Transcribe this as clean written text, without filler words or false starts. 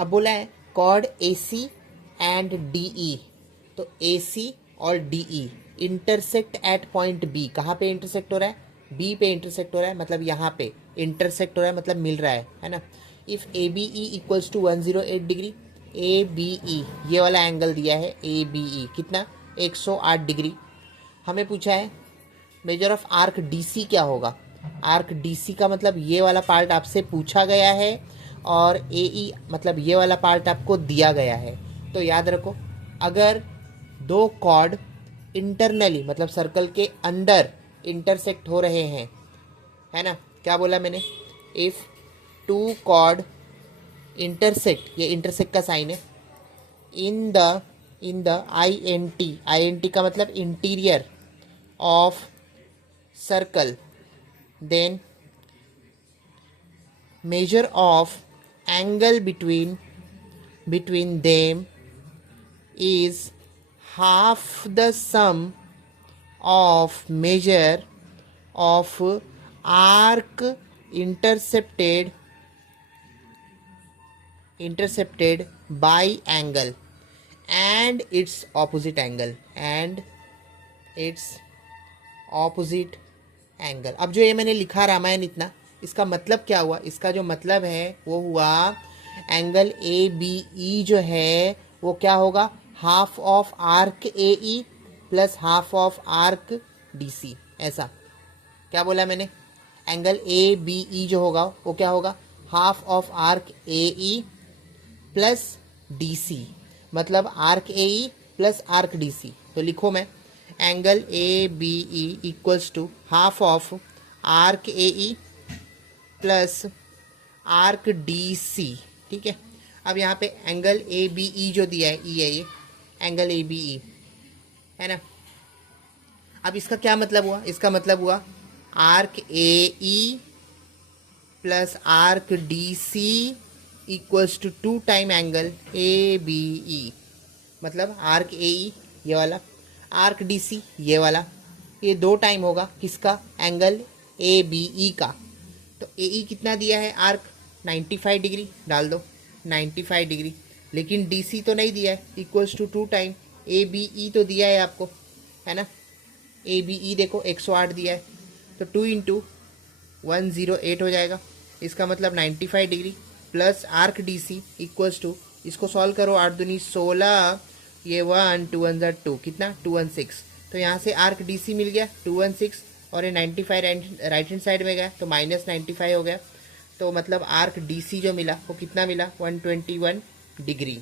अब बोला है chord A C and D E, तो ए सी और D E intersect at point B. कहाँ पे इंटरसेक्ट हो रहा है? बी पे इंटरसेक्ट हो रहा है, मतलब यहाँ पे इंटरसेक्ट हो रहा है, मतलब मिल रहा है ना। If A B E equals to 108 degree, A B E ये वाला एंगल दिया है ए बी ई कितना? 108 डिग्री। हमें पूछा है measure of arc D C क्या होगा। आर्क डी सी का मतलब ये वाला पार्ट आपसे पूछा गया है, और ए ई मतलब ये वाला पार्ट आपको दिया गया है। तो याद रखो, अगर दो कॉर्ड इंटरनली मतलब सर्कल के अंदर इंटरसेक्ट हो रहे हैं, है ना, क्या बोला मैंने? इफ़ टू कॉर्ड इंटरसेक्ट, ये इंटरसेक्ट का साइन है, in the I N T का मतलब interior of circle, then measure of angle between them is half the sum of measure of arc intercepted by angle and its opposite angle. अब जो ये मैंने लिखा रामायण इतना, इसका मतलब क्या हुआ? इसका जो मतलब है वो हुआ एंगल ए बी ई जो है वो क्या होगा? Half of arc A E plus half of arc D C. ऐसा क्या बोला मैंने? एंगल ए बी ई जो होगा वो क्या होगा? Half of arc A E plus D C, मतलब arc A E plus arc D C. तो लिखो मैं angle A B E equals to half of arc A E plus arc D C. ठीक है, अब यहाँ पे एंगल ए बी ई जो दिया है, ई है ये एंगल ए बी ई, है ना। अब इसका क्या मतलब हुआ? इसका मतलब हुआ arc A E plus arc D C equals to 2 time angle A B E, मतलब आर्क ए ई ये वाला, आर्क डी सी ये वाला, ये 2 टाइम होगा किसका? एंगल ए बी ई का। तो ए ई कितना दिया है? आर्क 95 डिग्री डाल दो, 95 डिग्री, लेकिन डी सी तो नहीं दिया है, equals to 2 time A B E तो दिया है आपको, है ना। ए बी ई देखो 108 दिया है, तो 2 इंटू 108 हो जाएगा। इसका मतलब 95 degree plus arc D C equals to, इसको सॉल्व करो, 8 दूनी 16, ये 1 2 1 2, कितना? 216। तो यहाँ से आर्क डी सी मिल गया 216, और ये 95 राइट हैंड साइड में गया तो माइनस 95 हो गया। तो मतलब आर्क डी सी जो मिला वो कितना मिला? 121 डिग्री।